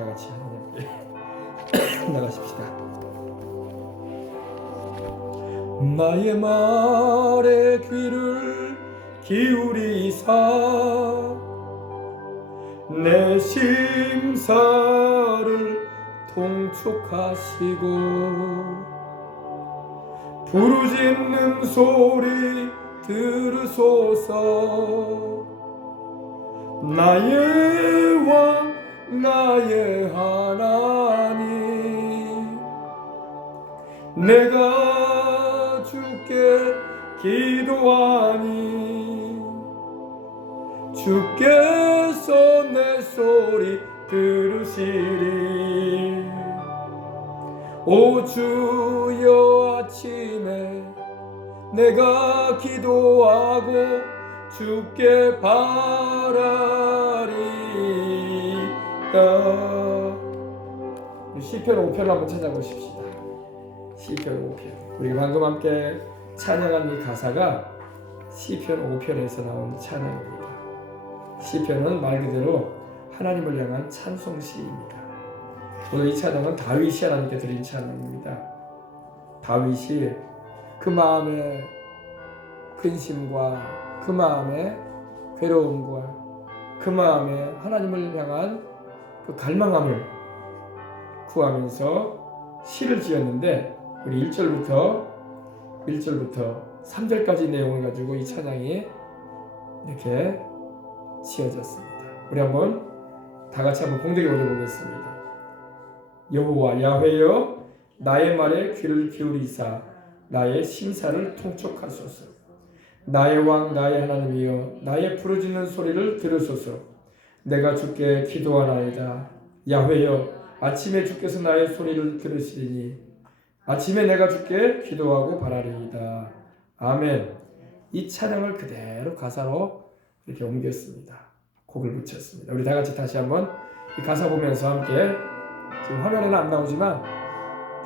다 같이 하나님께 나가십시다. 나의 말에 귀를 기울이사 내 심사를 통촉하시고 부르짖는 소리 들으소서. 나의 왕 나의 하나님, 내가 주께 기도하니 주께서 내 소리 들으시리. 오 주여, 아침에 내가 기도하고 주께 바라리다. 시편 5편을 한번 찾아보십시다. 시편 5편. 우리 방금 함께 찬양한 이 가사가 시편 5편에서 나온 찬양입니다. 시편은 말 그대로 하나님을 향한 찬송시입니다. 오늘 이 찬양은 다윗이 하나님께 드린 찬양입니다. 다윗이 그 마음의 근심과 그 마음의 괴로움과 그 마음에 하나님을 향한 그 갈망함을 구하면서 시를 지었는데, 우리 1절부터 3절까지 내용을 가지고 이 찬양이 이렇게 지어졌습니다. 우리 한번 다 같이 한번 공동에 올려보겠습니다. 여호와 야훼여, 나의 말에 귀를 기울이사 나의 심사를 통촉하소서. 나의 왕 나의 하나님이여, 나의 부르짖는 소리를 들으소서. 내가 주께 기도하나이다. 야훼여, 아침에 주께서 나의 소리를 들으시리니 아침에 내가 주께 기도하고 바라리이다. 아멘. 이 찬양을 그대로 가사로 이렇게 옮겼습니다. 곡을 붙였습니다. 우리 다 같이 다시 한번 이 가사 보면서 함께, 지금 화면에는 안 나오지만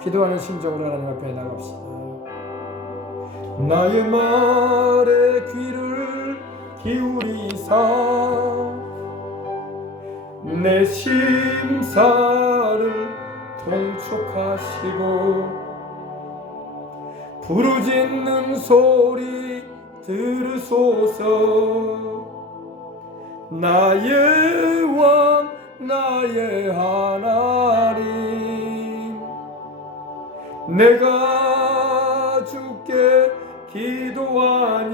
기도하는 심정으로 하나님 앞에 나갑시다. 나의 말에 귀를 기울이사 내 심사를 통촉하시고 부르짖는 소리 들으소서. 나의 왕 나의 하나님, 내가 주께 기도하니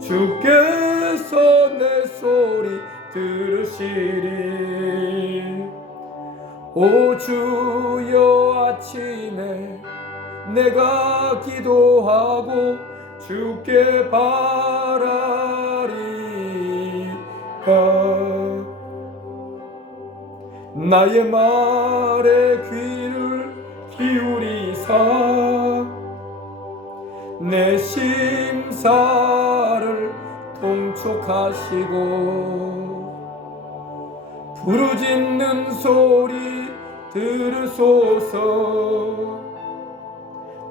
주께서 내 소리 들으시리. 오 주여, 아침에 내가 기도하고 주께 바라리까. 나의 말에 귀를 기울이사 내 심사를 통촉하시고 부르짖는 소리 들으소서.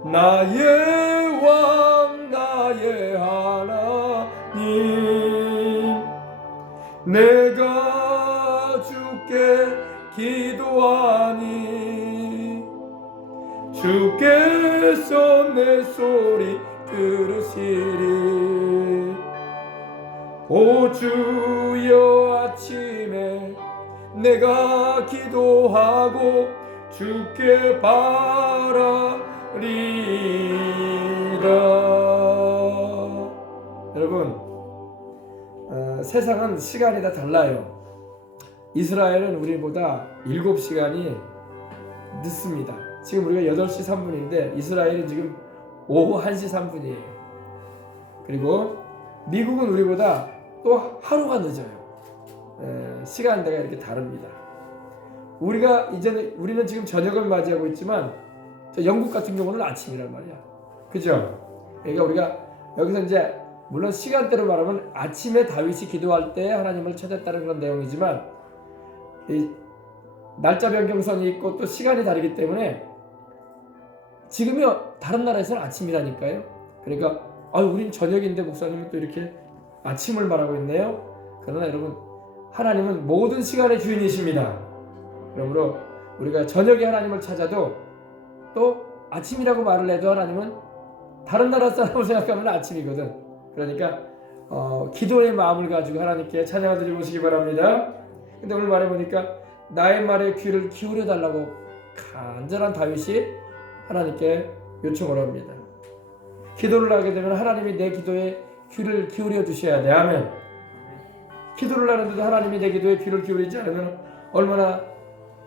나의 왕 나의 하나님, 내가 주께 기도하니 주께서 내 소리 들으시리. 오 주여, 아침에 내가 기도하고 주께 바라리라. 여러분, 세상은 시간이 다 달라요. 이스라엘은 우리보다 7시간이 늦습니다. 지금 우리가 8시 3분인데 이스라엘은 지금 오후 1시 3분이에요. 그리고 미국은 우리보다 또 하루가 늦어요. 시간대가 이렇게 다릅니다. 우리는 지금 저녁을 맞이하고 있지만 영국 같은 경우는 아침이란 말이야. 그죠? 그러니까 우리가 여기서 이제 물론 시간대로 말하면 아침에 다윗이 기도할 때 하나님을 찾았다는 그런 내용이지만, 이 날짜 변경선이 있고 또 시간이 다르기 때문에 지금이 다른 나라에서는 아침이라니까요. 그러니까 우린 저녁인데 목사님은 또 이렇게 아침을 말하고 있네요. 그러나 여러분, 하나님은 모든 시간의 주인이십니다. 그러므로 우리가 저녁에 하나님을 찾아도 또 아침이라고 말을 해도 하나님은 다른 나라 사람을 생각하면 아침이거든. 그러니까 기도의 마음을 가지고 하나님께 찬양을 드리고 오시기 바랍니다. 근데 오늘 말해보니까 나의 말에 귀를 기울여 달라고 간절한 다윗이 하나님께 요청을 합니다. 기도를 하게 되면 하나님이 내 기도에 귀를 기울여 주셔야 돼. 아멘. 기도를 하는데도 하나님이 내 기도에 귀를 기울이지 않으면 얼마나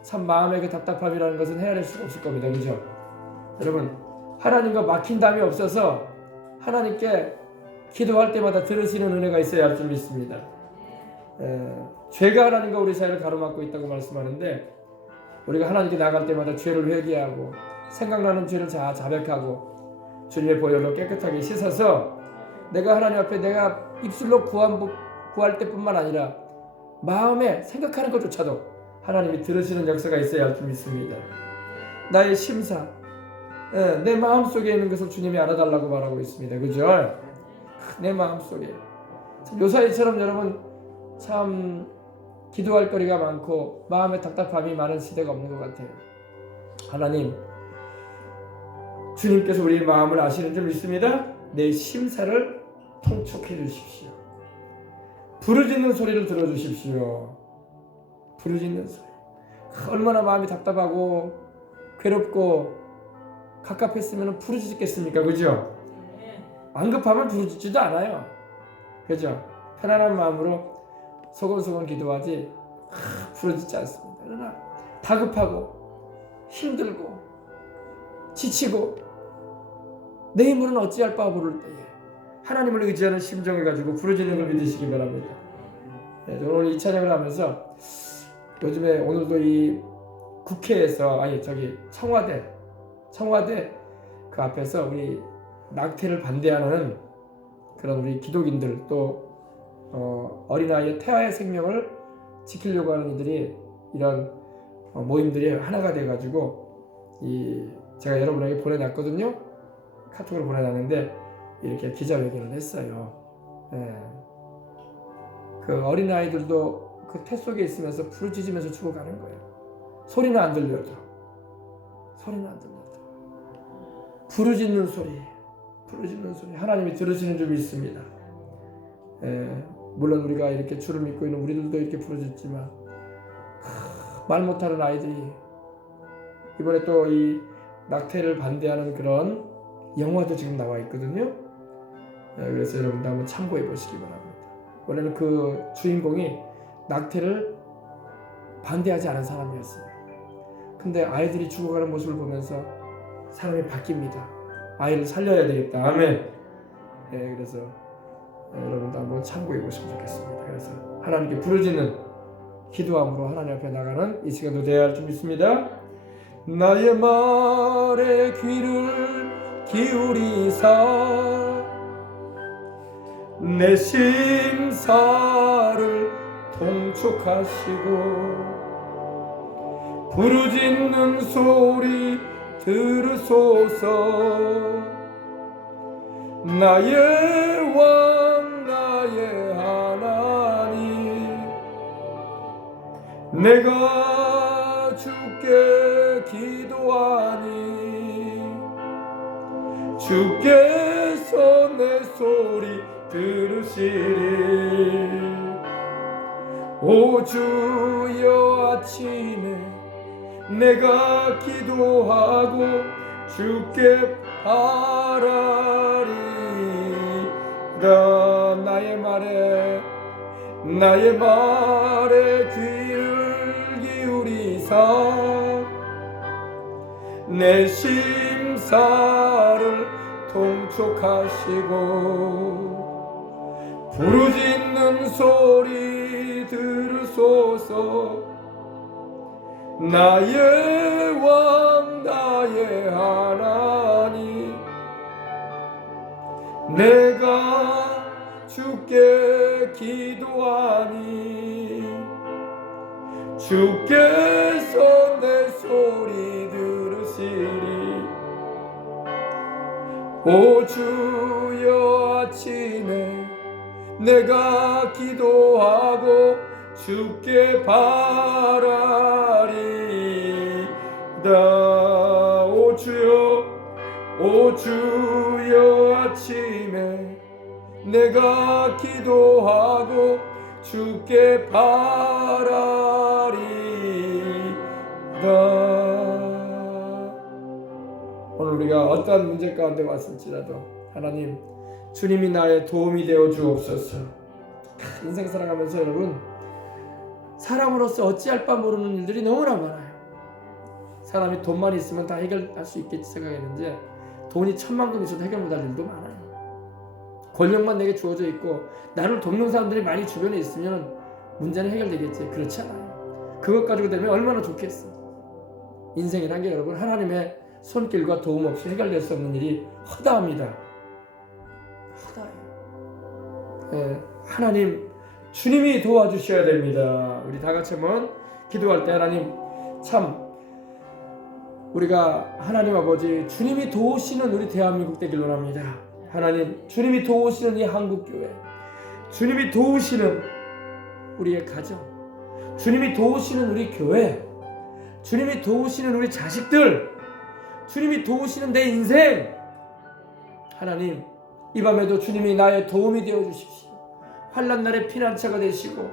참 마음의 그 답답함이라는 것은 헤아릴 수가 없을 겁니다. 그죠? 여러분, 하나님과 막힌 담이 없어서 하나님께 기도할 때마다 들으시는 은혜가 있어야 할 줄 믿습니다. 죄가 하나님과 우리 사이를 가로막고 있다고 말씀하는데, 우리가 하나님께 나갈 때마다 죄를 회개하고 생각나는 죄를 자백하고 주님의 보혈로 깨끗하게 씻어서 내가 하나님 앞에 내가 입술로 구할 때뿐만 아니라 마음에 생각하는 것조차도 하나님이 들으시는 역사가 있어야 할 줄 믿습니다. 나의 심사, 내 마음속에 있는 것을 주님이 알아달라고 말하고 있습니다. 그죠? 내 마음속에. 요사이처럼 여러분 참 기도할 거리가 많고 마음에 답답함이 많은 시대가 없는 것 같아요. 하나님, 주님께서 우리의 마음을 아시는 줄 믿습니다. 내 심사를 통촉해 주십시오. 부르짖는 소리를 들어주십시오. 부르짖는 소리. 얼마나 마음이 답답하고 괴롭고 갑갑했으면 부르짖겠습니까? 그죠? 안 급하면 부르짖지도 않아요. 그죠? 편안한 마음으로 소곤소곤 기도하지 부르짖지 않습니다. 그러나 다급하고 힘들고 지치고 내 힘으로는 어찌할 바 부를 때에 하나님을 의지하는 심정을 가지고 부르짖는 걸 믿으시기 바랍니다. 오늘 이 찬양을 하면서 요즘에 오늘도 이 국회에서 청와대 그 앞에서 우리 낙태를 반대하는 그런 우리 기독인들 또 어린아이의 태아의 생명을 지키려고 하는 이들이 이런 모임들이 하나가 돼가지고 제가 여러분에게 보내놨거든요. 카톡으로 보내놨는데 이렇게 기자회견을 했어요. 그 어린아이들도 그 태 속에 있으면서 부르짖으면서 죽어가는 거예요. 소리는 안 들려도 부르짖는 소리 하나님이 들으시는 줄 믿습니다. 물론 우리가 이렇게 주를 믿고 있는 우리들도 이렇게 부르짖지만 말 못하는 아이들이 이번에 또 이 낙태를 반대하는 그런 영화도 지금 나와 있거든요. 그래서 여러분도 한번 참고해 보시기 바랍니다. 원래는 그 주인공이 낙태를 반대하지 않은 사람이었어요. 근데 아이들이 죽어가는 모습을 보면서 사람이 바뀝니다. 아이를 살려야 되겠다. 아멘. 그래서 여러분도 한번 참고해 보시면 좋겠습니다. 그래서 하나님께 부르짖는 기도함으로 하나님 앞에 나가는 이 시간도 되어야 할 줄 믿습니다. 나의 말에 귀를 기울이사 내 심사를 통촉하시고 부르짖는 소리 들으소서. 나의 왕 나의 하나님, 내가 주께 기도하니 주께서 내 소리 들으시리. 오 주여 아침에 내가 기도하고 주께 바라리다. 나의 말에 귀를 기울이사 내 심사를 통촉하시고 부르짖는 소리 들으소서. 나의 왕 나의 하나님, 내가 주께 기도하니 주께서 내 소리 들으시리. 오 주여 아침에 내가 기도하고 주께 바라리다. 오 주여, 오 주여, 아침에 내가 기도하고 주께 바라리다. 오늘 우리가 어떠한 문제 가운데 왔을지라도 하나님, 주님이 나의 도움이 되어 주옵소서. 인생 살아가면서 여러분, 사람으로서 어찌할 바 모르는 일들이 너무나 많아요. 사람이 돈만 있으면 다 해결할 수 있겠지 생각했는데 돈이 1000만큼 있어도 해결 못할 일도 많아요. 권력만 내게 주어져 있고 나를 돕는 사람들이 많이 주변에 있으면 문제는 해결되겠지. 그렇지 않아요. 그것 가지고 되면 얼마나 좋겠어. 인생이란 게 여러분, 하나님의 손길과 도움 없이 해결될 수 없는 일이 허다합니다. 허다해요. 네, 하나님, 주님이 도와주셔야 됩니다. 우리 다 같이 한번 기도할 때, 하나님, 참 우리가 하나님 아버지, 주님이 도우시는 우리 대한민국 되길 원합니다. 하나님, 주님이 도우시는 이 한국교회, 주님이 도우시는 우리의 가정, 주님이 도우시는 우리 교회, 주님이 도우시는 우리 자식들, 주님이 도우시는 내 인생. 하나님, 이 밤에도 주님이 나의 도움이 되어 주십시오. 환난 날의 피난처가 되시고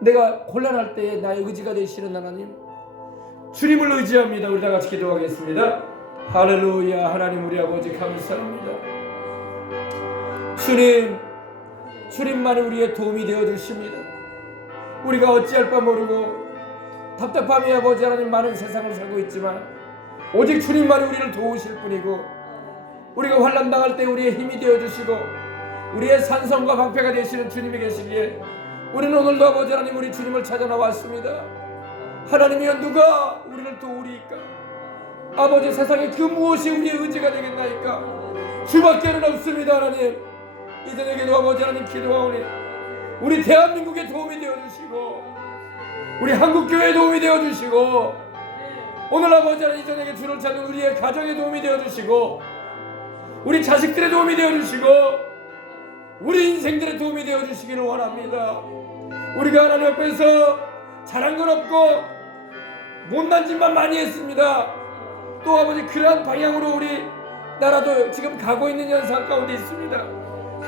내가 곤란할 때에 나의 의지가 되시는 하나님, 주님을 의지합니다. 우리 다 같이 기도하겠습니다. 할렐루야. 하나님, 우리 아버지 감사합니다. 주님만이 우리의 도움이 되어 주십니다. 우리가 어찌할 바 모르고 답답함이 아버지 하나님 많은 세상을 살고 있지만 오직 주님만이 우리를 도우실 뿐이고, 우리가 환난 당할 때 우리의 힘이 되어 주시고 우리의 산성과 방패가 되시는 주님이 계시기에 우리는 오늘도 아버지 하나님, 우리 주님을 찾아 나왔습니다. 하나님이여, 누가 우리를 도우리이까? 아버지, 세상에 그 무엇이 우리의 의지가 되겠나이까? 주밖에는 없습니다. 하나님, 이전에게도 아버지 하나님 기도하오니 우리 대한민국에 도움이 되어주시고 우리 한국교회에 도움이 되어주시고 오늘 아버지 하나님, 이전에게 주를 찾는 우리의 가정에 도움이 되어주시고 우리 자식들의 도움이 되어주시고 우리 인생들의 도움이 되어주시기를 원합니다. 우리가 하나님 앞에서 잘한 건 없고 못난 짓만 많이 했습니다. 또 아버지, 그러한 방향으로 우리 나라도 지금 가고 있는 현상 가운데 있습니다.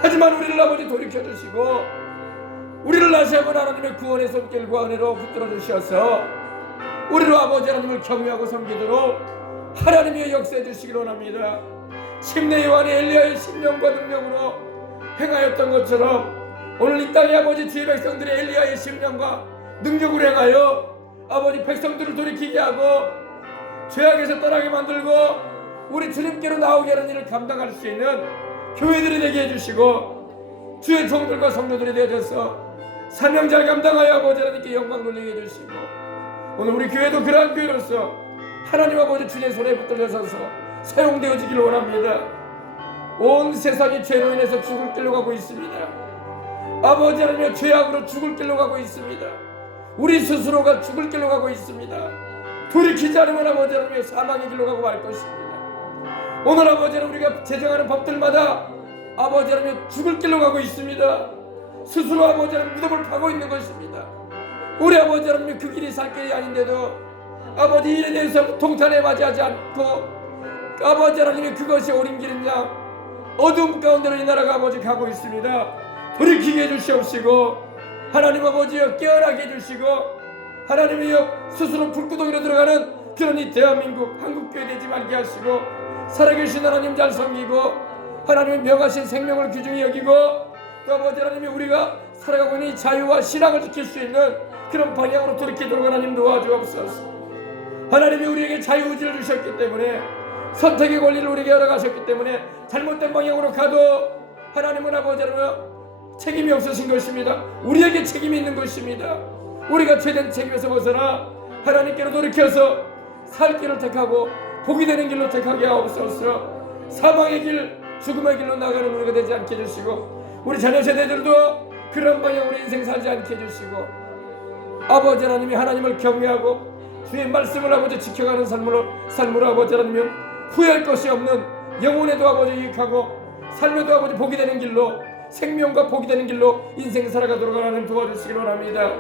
하지만 우리를 아버지 돌이켜주시고 우리를 다시 한번 하나님의 구원의 손길과 은혜로 붙들어 주셔서 우리로 아버지 하나님을 경외하고 섬기도록 하나님의 역사해 주시기를 원합니다. 침례 요한이 엘리야의 심령과 능력으로 행하였던 것처럼 오늘 이 땅에 아버지 주의 백성들이 엘리야의 심령과 능력으로 행하여 아버지 백성들을 돌이키게 하고 죄악에서 떠나게 만들고 우리 주님께로 나오게 하는 일을 감당할 수 있는 교회들이 되게 해주시고 주의 종들과 성도들이 되어져서 사명자를 감당하여 아버지 하나님께 영광 돌리게 해주시고 오늘 우리 교회도 그러한 교회로서 하나님 아버지 주의 손에 붙들려 서서 사용되어지기를 원합니다. 온 세상이 죄로 인해서 죽을 길로 가고 있습니다. 아버지 하나님의 죄악으로 죽을 길로 가고 있습니다. 우리 스스로가 죽을 길로 가고 있습니다. 돌이키지 않으면 아버지 하나님의 사망의 길로 가고 말 것입니다. 오늘 아버지 하나님, 우리가 제정하는 법들마다 아버지 하나님 죽을 길로 가고 있습니다. 스스로 아버지 하나님 무덤을 파고 있는 것입니다. 우리 아버지 하나님 그 길이 살 길이 아닌데도 아버지 일에 대해서 통탄에 맞이하지 않고 아버지 하나님이 그것이 옳은 길이냐 어둠 가운데로 이 나라가 아버지 가고 있습니다. 돌이키게 해주시옵시고 하나님 아버지여 깨어나게 해주시고 하나님이여 스스로 불구덩이로 들어가는 그런 이 대한민국 한국교회 되지 말게 하시고 살아계신 하나님 잘 섬기고 하나님의 명하신 생명을 귀중히 여기고 또 아버지 하나님이 우리가 살아가고 있는 이 자유와 신앙을 지킬 수 있는 그런 방향으로 돌이키도록 하나님 도와주옵소서. 하나님이 우리에게 자유의지를 주셨기 때문에 선택의 권리를 우리에게 열어가셨기 때문에 잘못된 방향으로 가도 하나님은 아버지 하나님 책임이 없으신 것입니다. 우리에게 책임이 있는 것입니다. 우리가 죄된 책임에서 벗어나 하나님께로 돌이켜서 살 길을 택하고 복이 되는 길로 택하게 하옵소서. 사망의 길, 죽음의 길로 나가는 우리가 되지 않게 해주시고 우리 자녀 세대들도 그런 방향으로 인생 살지 않게 해주시고 아버지 하나님이 하나님을 경외하고 주의 말씀을 아버지 지켜가는 삶으로 아버지 하나님이 후회할 것이 없는 영혼에도 아버지 유익하고 삶에도 아버지 복이 되는 길로 생명과 복이 되는 길로 인생 살아가도록 하나님 도와주시기 원합니다.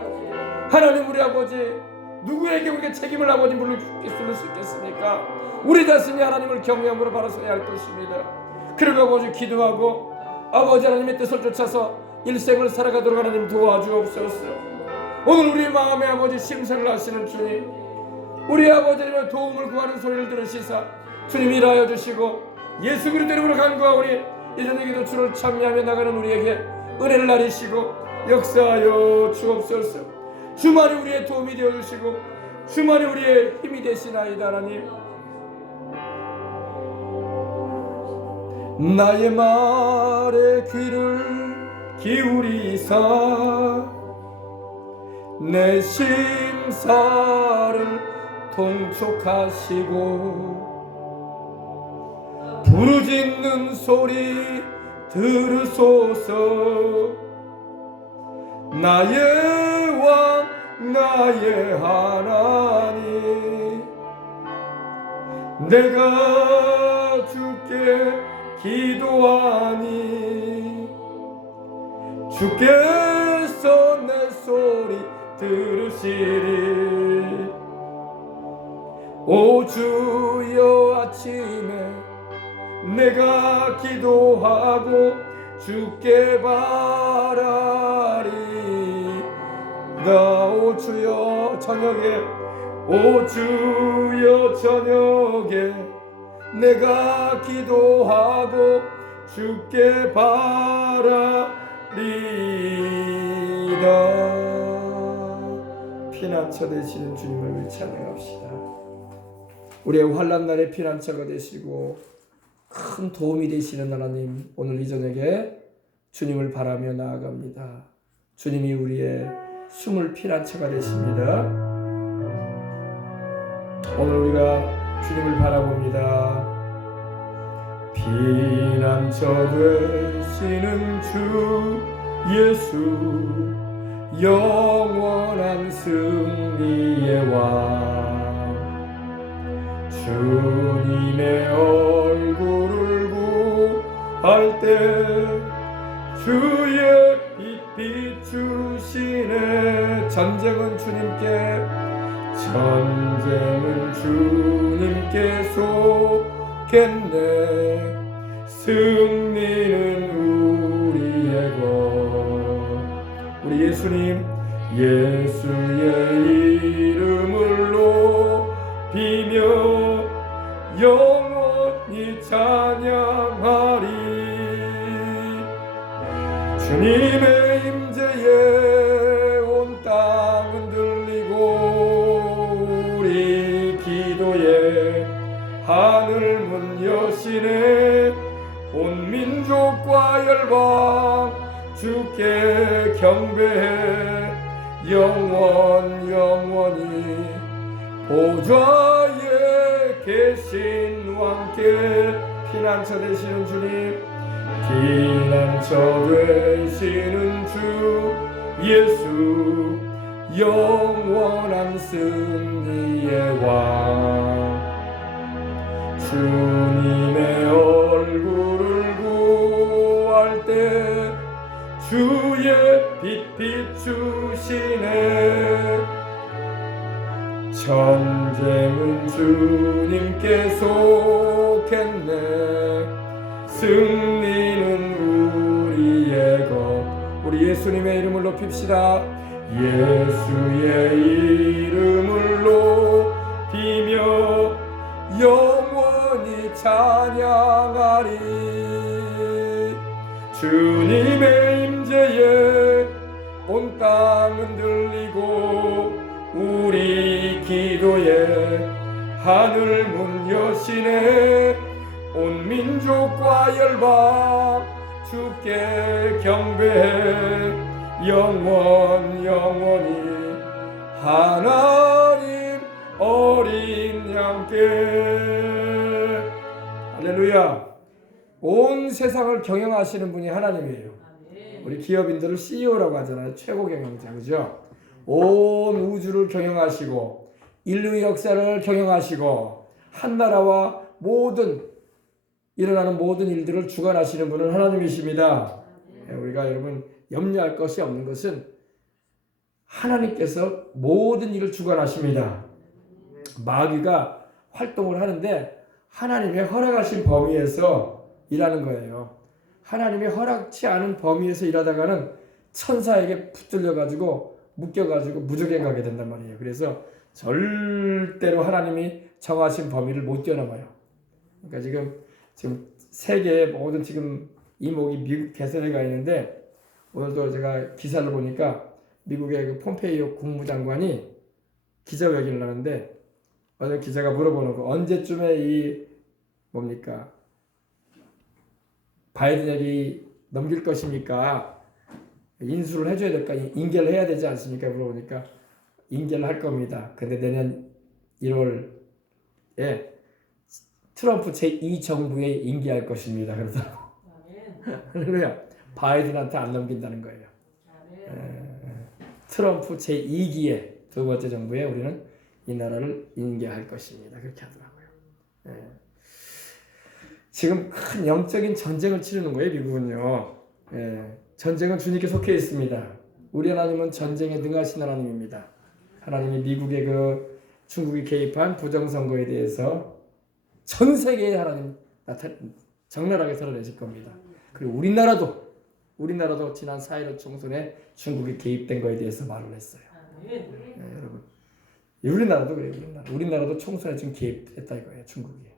하나님, 우리 아버지, 누구에게 우리가 책임을 아버지 물을 수 있겠습니까? 우리 자신이 하나님을 경외함으로 바라서야 할 것입니다. 그리고 아버지, 기도하고 아버지 하나님의 뜻을 쫓아서 일생을 살아가도록 하나님 도와주옵소서. 오늘 우리 마음에 아버지 심사를 하시는 주님, 우리 아버지님의 도움을 구하는 소리를 들으시사 주님 일하여 주시고 예수 그리스도 이름으로 간구하오니 이전에기도 주를 찬미하며 나가는 우리에게 은혜를 나리시고 역사하여 주옵소서. 주만이 우리의 도움이 되어주시고 주만이 우리의 힘이 되시나이다. 하나님, 나의 말에 귀를 기울이사 내 심사를 통촉하시고 부르짖는 소리 들으소서. 나의 왕 나의 하나님, 내가 주께 기도하니 주께서 내 소리 들으시리. 오 주여, 아침에 내가 기도하고 주께 바라리. 오 주여, 저녁에 오 주여, 저녁에 내가 기도하고 주께 바라리이다. 피난처 되시는 주님을 찬양합시다. 우리의 환난 날에 피난처가 되시고 큰 도움이 되시는 하나님, 오늘 이 저녁에 주님을 바라며 나아갑니다. 주님이 우리의 숨을 피난처가 되십니다. 오늘 우리가 주님을 바라봅니다. 피난처 되시는 주 예수, 영원한 승리의 왕, 주님의 얼굴을 구할 때 주의 빛 비추시네. 전쟁은 주님께 속했네. 승리는 우리의 것. 우리 예수의 이름을 높이며 영원히 찬양하리. 주님의 임재에 온 땅은 들리고 우리 기도에 하늘 문 여시네. 온 민족과 열방 주께 경배해. 영원히 보좌에 계신 왕께 피난처 되시는 주님, 피난처 되시는 주 예수, 영원한 승리의 왕, 주님의 얼굴을 구할 때 주의 빛 비추시네. 전쟁은 주님께 속했네. 승리는 우리의 것. 우리 예수님의 이름을 높입시다. 예수의 이름을 높이며 영원히 찬양하리. 주님의 임재에 온 땅은 들리고 우리 기도에 하늘 문 여시네. 온 민족과 열방 주께 경배해. 영원히 하나님 어린 양께. 할렐루야. 온 세상을 경영하시는 분이 하나님이에요. 우리 기업인들을 CEO라고 하잖아요. 최고 경영자, 그죠? 온 우주를 경영하시고 인류의 역사를 경영하시고 한 나라와 일어나는 모든 일들을 주관하시는 분은 하나님이십니다. 우리가 여러분 염려할 것이 없는 것은 하나님께서 모든 일을 주관하십니다. 마귀가 활동을 하는데 하나님의 허락하신 범위에서 일하는 거예요. 하나님의 허락치 않은 범위에서 일하다가는 천사에게 붙들려가지고 묶여가지고 무적에 가게 된단 말이에요. 그래서 절대로 하나님이 정하신 범위를 못 뛰어넘어요. 그러니까 지금 세계의 모든 지금 이목이 미국 개선에 가 있는데 오늘도 제가 기사를 보니까 미국의 그 폼페이오 국무장관이 기자회견을 하는데 어떤 기자가 물어보는 거 언제쯤에 이 뭡니까 바이든에게 넘길 것입니까? 인수를 해줘야 될까? 인계를 해야 되지 않습니까? 물어보니까 인계를 할 겁니다. 근데 내년 1월에 트럼프 제2정부에 인계할 것입니다. 그러더라고. 할렐루야. 바이든한테 안 넘긴다는 거예요. 트럼프 제2기에 두 번째 정부에 우리는 이 나라를 인계할 것입니다. 그렇게 하더라고요. 지금 큰 영적인 전쟁을 치르는 거예요. 미국은요. 전쟁은 주님께 속해 있습니다. 우리 하나님은 전쟁에 능하신 하나님입니다. 하나님이 미국의 그 중국이 개입한 부정선거에 대해서 전 세계에 하나님 적나라하게 드러내실 겁니다. 그리고 우리나라도 지난 4.15 총선에 중국이 개입된 거에 대해서 말을 했어요. 여러분, 우리나라도 그래요. 우리나라도 총선에 지금 개입했다 이거예요. 중국이.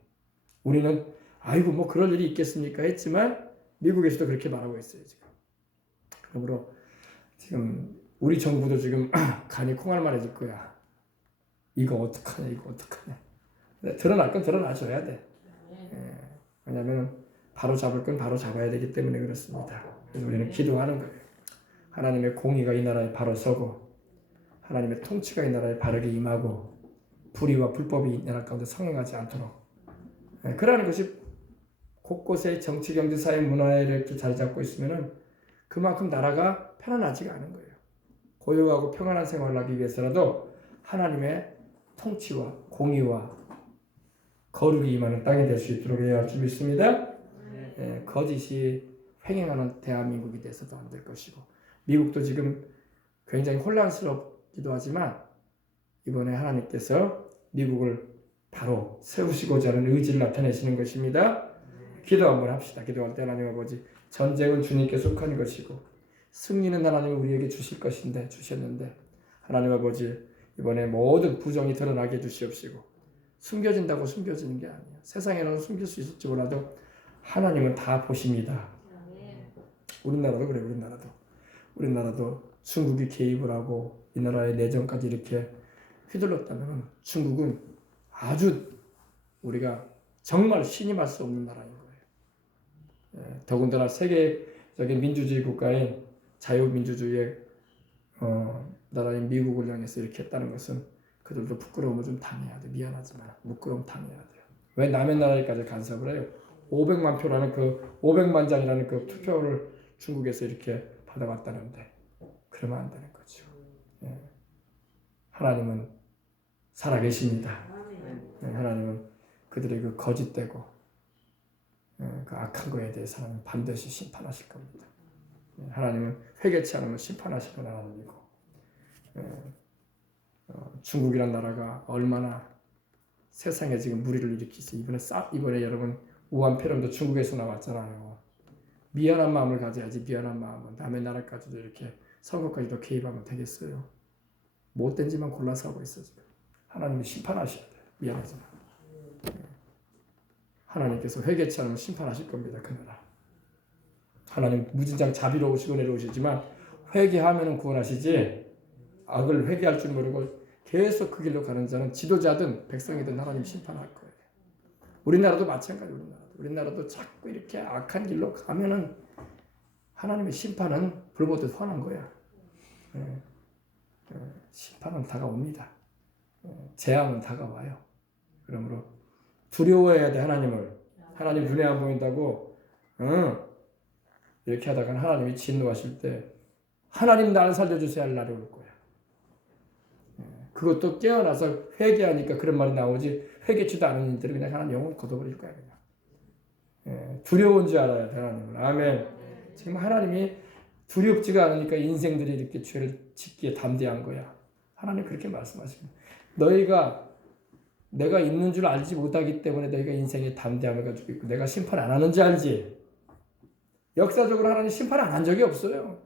우리는 아이고 뭐 그럴 일이 있겠습니까 했지만 미국에서도 그렇게 말하고 있어요. 지금. 그러므로 지금 우리 정부도 지금 간이 콩알만해질 거야. 이거 어떡하냐. 드러날 건 드러나줘야 돼. 왜냐하면 바로 잡을 건 바로 잡아야 되기 때문에 그렇습니다. 그래서 우리는 기도하는 거예요. 하나님의 공의가 이 나라에 바로 서고 하나님의 통치가 이 나라에 바르게 임하고 불의와 불법이 이 나라 가운데 성행하지 않도록 그러는 것이 곳곳에 정치, 경제, 사회, 문화에 이렇게 자리 잡고 있으면은 그만큼 나라가 편안하지가 않은 거예요. 고요하고 평안한 생활을 하기 위해서라도 하나님의 통치와 공의와 거룩이 임하는 땅이 될 수 있도록 해야 할 줄 믿습니다. 거짓이 횡행하는 대한민국이 돼서도 안 될 것이고 미국도 지금 굉장히 혼란스럽기도 하지만 이번에 하나님께서 미국을 바로 세우시고자 하는 의지를 나타내시는 것입니다. 기도 한번 합시다. 기도할 때 하나님 아버지 전쟁은 주님께 속한 것이고 승리는 하나님이 우리에게 주셨는데 하나님 아버지 이번에 모든 부정이 드러나게 해주시옵시고 숨겨진다고 숨겨지는 게 아니에요. 세상에는 숨길 수 있을지 몰라도 하나님은 다 보십니다. 우리나라도 그래요. 우리나라도 중국이 개입을 하고 이 나라의 내정까지 이렇게 휘둘렀다면 중국은 아주 우리가 정말 신임할 수 없는 나라인 거예요. 더군다나 세계적인 민주주의 국가인 자유민주주의의 나라인 미국을 향해서 이렇게 했다는 것은 그들도 부끄러움을 좀 당해야 돼. 미안하지만 부끄러움 당해야 돼요. 왜 남의 나라에까지 간섭을 해요? 500만 표라는 그 500만 장이라는 그 투표를 중국에서 이렇게 받아봤다는데 그러면 안 되는 거죠. 하나님은 살아계십니다. 하나님은 그들의 그 거짓되고 그 악한 거에 대해서 하나님 반드시 심판하실 겁니다. 하나님은 회개치 않으면 심판하시는 하나님이고 중국이란 나라가 얼마나 세상에 지금 무리를 일으키지 이번에 여러분 우한 폐렴도 중국에서 나왔잖아요. 미안한 마음을 가져야지. 미안한 마음은 남의 나라까지도 이렇게 선거까지도 개입하면 되겠어요. 못된 짓만 골라서 하고 있어 지금. 하나님이 심판하셔야 돼요. 미안하지만 하나님께서 회개치 않으면 심판하실 겁니다. 그 나라. 하나님 무진장 자비로우시고 내려오시지만 회개하면 구원하시지 악을 회개할 줄 모르고 계속 그 길로 가는 자는 지도자든 백성이든 하나님 심판할 거예요. 우리나라도 마찬가지. 우리나라도 자꾸 이렇게 악한 길로 가면은 하나님의 심판은 불보듯 훤한 거야. 심판은 다가옵니다. 재앙은 다가와요. 그러므로 두려워해야 돼. 하나님 눈에 안 보인다고 이렇게 하다가 하나님이 진노하실 때 하나님 나를 살려주세요 할 날이 올 거야. 그것도 깨어나서 회개하니까 그런 말이 나오지 회개치도 않은 이들은 그냥 하나님 영혼 걷어버릴 거야. 그냥. 두려운 줄 알아야 돼. 하나님은. 아멘. 지금 하나님이 두렵지가 않으니까 인생들이 이렇게 죄를 짓기에 담대한 거야. 하나님 그렇게 말씀하십니다. 너희가 내가 있는 줄 알지 못하기 때문에 너희가 인생에 담대함을 가지고 있고 내가 심판 안 하는지 알지? 역사적으로 하나님 심판 안 한 적이 없어요.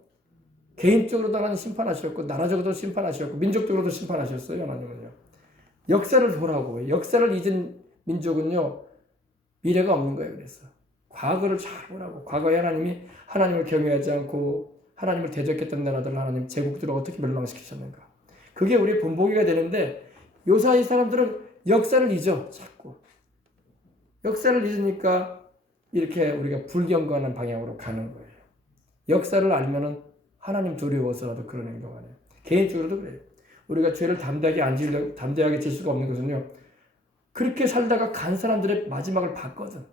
개인적으로도 하나님 심판하셨고 나라적으로도 심판하셨고 민족적으로도 심판하셨어요. 하나님은요. 역사를 보라고. 역사를 잊은 민족은요. 미래가 없는 거예요. 그래서 과거를 잘 보라고. 과거에 하나님이 하나님을 경외하지 않고 하나님을 대적했던 나라들 하나님 제국들을 어떻게 멸망시키셨는가. 그게 우리의 본보기가 되는데 요사이 사람들은 역사를 잊어. 자꾸. 역사를 잊으니까 이렇게 우리가 불경건한 방향으로 가는 거예요. 역사를 알면은 하나님 두려워서라도 그런 행동을 해요. 개인적으로도 그래요. 우리가 죄를 담대하게 질 수가 없는 것은요. 그렇게 살다가 간 사람들의 마지막을 봤거든.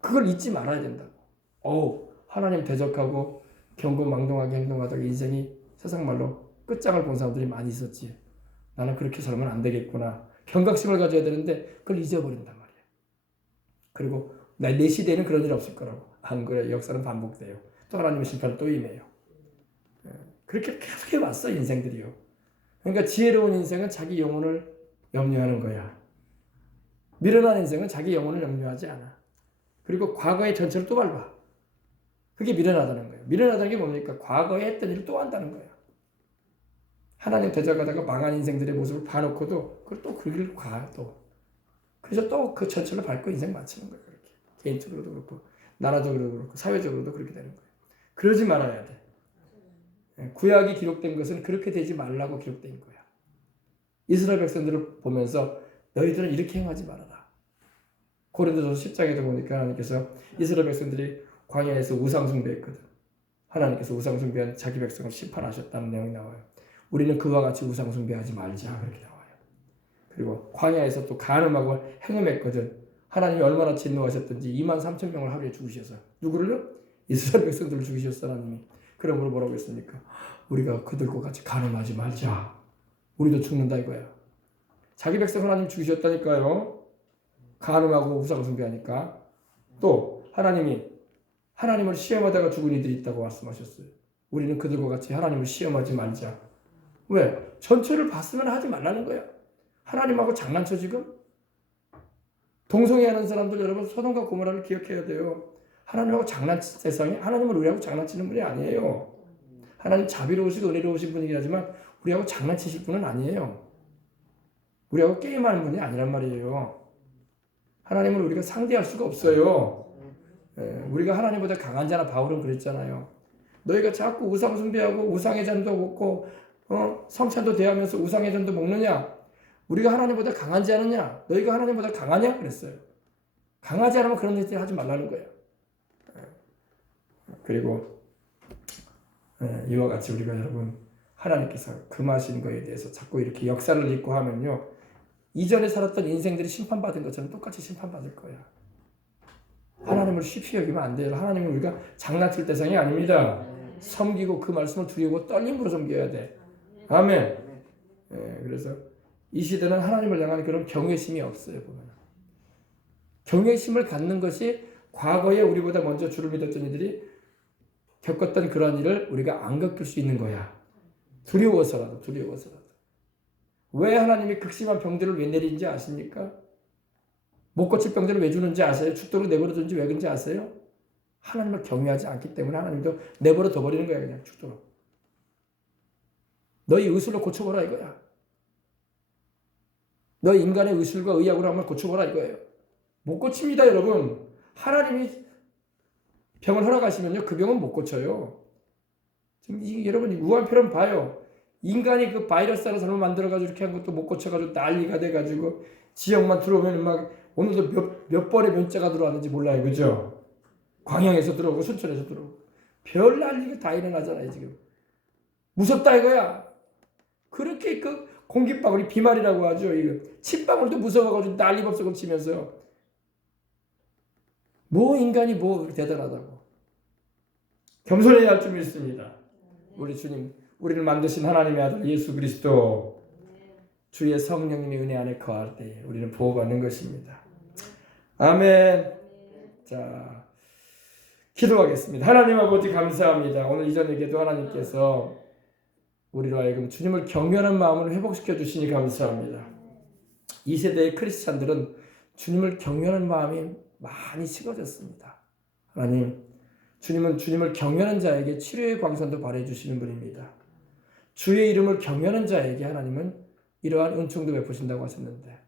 그걸 잊지 말아야 된다고. 하나님 대적하고 경고망동하게 행동하다가 인생이 세상 말로 끝장을 본 사람들이 많이 있었지. 나는 그렇게 살면 안 되겠구나. 경각심을 가져야 되는데 그걸 잊어버린단 말이야. 그리고 내 시대에는 그런 일 없을 거라고. 안 그래. 역사는 반복돼요. 또 하나님의 심판은 또 임해요. 그렇게 계속 해왔어 인생들이요. 그러니까 지혜로운 인생은 자기 영혼을 염려하는 거야. 미련한 인생은 자기 영혼을 염려하지 않아. 그리고 과거의 전체를 또 밟아. 그게 미련하다는 거예요. 미련하다는 게 뭡니까? 과거에 했던 일을 또 한다는 거예요. 하나님 대적하다가 망한 인생들의 모습을 봐놓고도 그걸 또 그 길을 가. 또. 그래서 또 그 전체를 밟고 인생 마치는 거예요. 그렇게. 개인적으로도 그렇고 나라적으로도 그렇고 사회적으로도 그렇게 되는 거예요. 그러지 말아야 돼. 구약이 기록된 것은 그렇게 되지 말라고 기록된 거야. 이스라엘 백성들을 보면서 너희들은 이렇게 행하지 말아라. 고린도서 10장에도 보니까 하나님께서 이스라엘 백성들이 광야에서 우상 숭배했거든. 하나님께서 우상 숭배한 자기 백성을 심판하셨다는 내용이 나와요. 우리는 그와 같이 우상 숭배하지 말자 그렇게 나와요. 그리고 광야에서 또 간음하고 행음했거든. 하나님이 얼마나 진노하셨던지 23,000명을 하루에 죽이셔서 누구를? 이스라엘 백성들을 죽이셨어 하나님이. 그러므로 뭐라고 했습니까? 우리가 그들과 같이 간음하지 말자. 우리도 죽는다 이거야. 자기 백성 하나님 죽이셨다니까요. 간음하고 우상 숭배하니까. 또 하나님을 시험하다가 죽은 이들이 있다고 말씀하셨어요. 우리는 그들과 같이 하나님을 시험하지 말자. 왜? 전체를 봤으면 하지 말라는 거야. 하나님하고 장난쳐 지금? 동성애하는 사람들 여러분 소돔과 고모라를 기억해야 돼요. 하나님하고 장난칠 세상에 하나님은 우리하고 장난치는 분이 아니에요. 하나님 자비로우시고 은혜로우신 분이긴 하지만 우리하고 장난치실 분은 아니에요. 우리하고 게임하는 분이 아니란 말이에요. 하나님을 우리가 상대할 수가 없어요. 우리가 하나님보다 강한 자나 바울은 그랬잖아요. 너희가 자꾸 우상 숭배하고 우상의 잔도 먹고 성찬도 대하면서 우상의 잔도 먹느냐? 우리가 하나님보다 강하지 않느냐? 너희가 하나님보다 강하냐? 그랬어요. 강하지 않으면 그런 일을 하지 말라는 거예요. 그리고 이와 같이 우리가 여러분 하나님께서 금하신 것에 대해서 자꾸 이렇게 역사를 읽고 하면요. 이전에 살았던 인생들이 심판받은 것처럼 똑같이 심판받을 거야. 하나님을 쉽게 여기면 안 돼요. 하나님은 우리가 장난칠 대상이 아닙니다. 섬기고 그 말씀을 두려워 떨림으로 섬겨야 돼. 아멘. 그래서 이 시대는 하나님을 향한 그런 경외심이 없어요. 보면 경외심을 갖는 것이 과거에 우리보다 먼저 주를 믿었던 이들이 겪었던 그런 일을 우리가 안 겪을 수 있는 거야. 두려워서라도. 왜 하나님이 극심한 병들을 왜 내리는지 아십니까? 못 고칠 병들을 왜 주는지 아세요? 죽도록 내버려 두는지 왜 그런지 아세요? 하나님을 경외하지 않기 때문에 하나님도 내버려 둬버리는 거야. 그냥 죽도록. 너희 의술로 고쳐보라 이거야. 너희 인간의 의술과 의학으로 한번 고쳐보라 이거예요. 못 고칩니다 여러분. 하나님이 병을 허락하시면요. 그 병은 못 고쳐요. 지금 여러분 우한표를 봐요. 인간이 그 바이러스 하나 잘못 만들어가지고 이렇게 한 것도 못 고쳐가지고 난리가 돼가지고 지역만 들어오면 막 오늘도 몇 번의 면자가 들어왔는지 몰라요. 그죠? 광양에서 들어오고 순천에서 들어오고 별 난리가 다 일어나잖아요. 지금. 무섭다 이거야. 그렇게 그 공기방울이 비말이라고 하죠. 이거 침방울도 무서워가지고 난리법석을 치면서 뭐 인간이 뭐 대단하다고. 겸손해야 할 줄 믿습니다. 우리 주님, 우리를 만드신 하나님의 아들 예수 그리스도 주의 성령님의 은혜 안에 거할 때 우리는 보호받는 것입니다. 아멘. 자, 기도하겠습니다. 하나님 아버지 감사합니다. 오늘 이 저녁에도 하나님께서 우리로 하여금 주님을 경외하는 마음을 회복시켜 주시니 감사합니다. 이 세대의 크리스찬들은 주님을 경외하는 마음이 많이 식어졌습니다. 하나님, 주님은 주님을 경외하는 자에게 치료의 광선도 발해 주시는 분입니다. 주의 이름을 경외하는 자에게 하나님은 이러한 은총도 베푸신다고 하셨는데,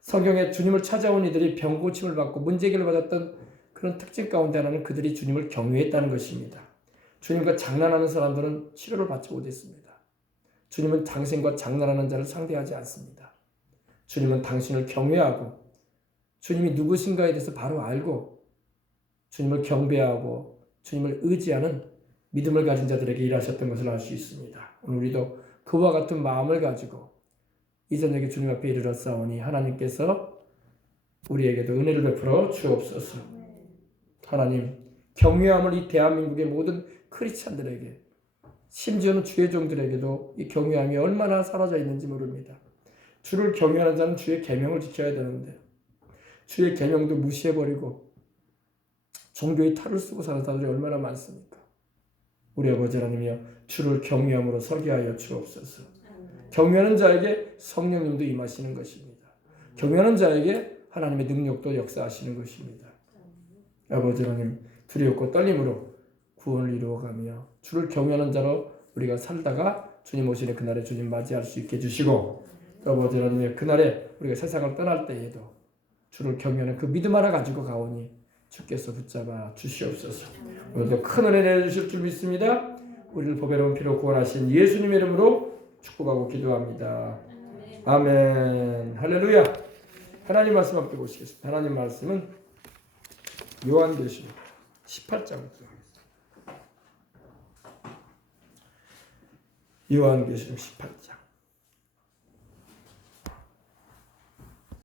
성경에 주님을 찾아온 이들이 병 고침을 받고 문제 해결을 받았던 그런 특징 가운데 하나는 그들이 주님을 경외했다는 것입니다. 주님과 장난하는 사람들은 치료를 받지 못했습니다. 주님은 당신과 장난하는 자를 상대하지 않습니다. 주님은 당신을 경외하고 주님이 누구신가에 대해서 바로 알고 주님을 경배하고 주님을 의지하는 믿음을 가진 자들에게 일하셨던 것을 알 수 있습니다. 오늘 우리도 그와 같은 마음을 가지고 이 저녁에 주님 앞에 이르렀사오니 하나님께서 우리에게도 은혜를 베풀어 주옵소서. 하나님, 경외함을 이 대한민국의 모든 크리스찬들에게, 심지어는 주의 종들에게도 이 경외함이 얼마나 사라져 있는지 모릅니다. 주를 경외하는 자는 주의 계명을 지켜야 되는데 주의 계명도 무시해버리고 종교의 탈을 쓰고 사는 사람들이 얼마나 많습니까? 우리 아버지 하나님이여, 주를 경외함으로 서게 하여 주옵소서. 경외하는 자에게 성령님도 임하시는 것입니다. 경외하는 자에게 하나님의 능력도 역사하시는 것입니다. 아버지 하나님, 두려움과 떨림으로 구원을 이루어가며 주를 경외하는 자로 우리가 살다가 주님 오시는 그날에 주님 맞이할 수 있게 해주시고, 아버지 하나님, 그날에 우리가 세상을 떠날 때에도 주를 경외하는 그 믿음 하나 가지고 가오니 주께서 붙잡아 주시옵소서. 오늘도 큰 은혜 내주실 줄 믿습니다. 우리를 보배로운 피로 구원하신 예수님의 이름으로 축복하고 기도합니다. 아멘. 할렐루야. 하나님 말씀 함께 보시겠습니다. 하나님 말씀은 요한계시록 18장부터 요한계시록 18장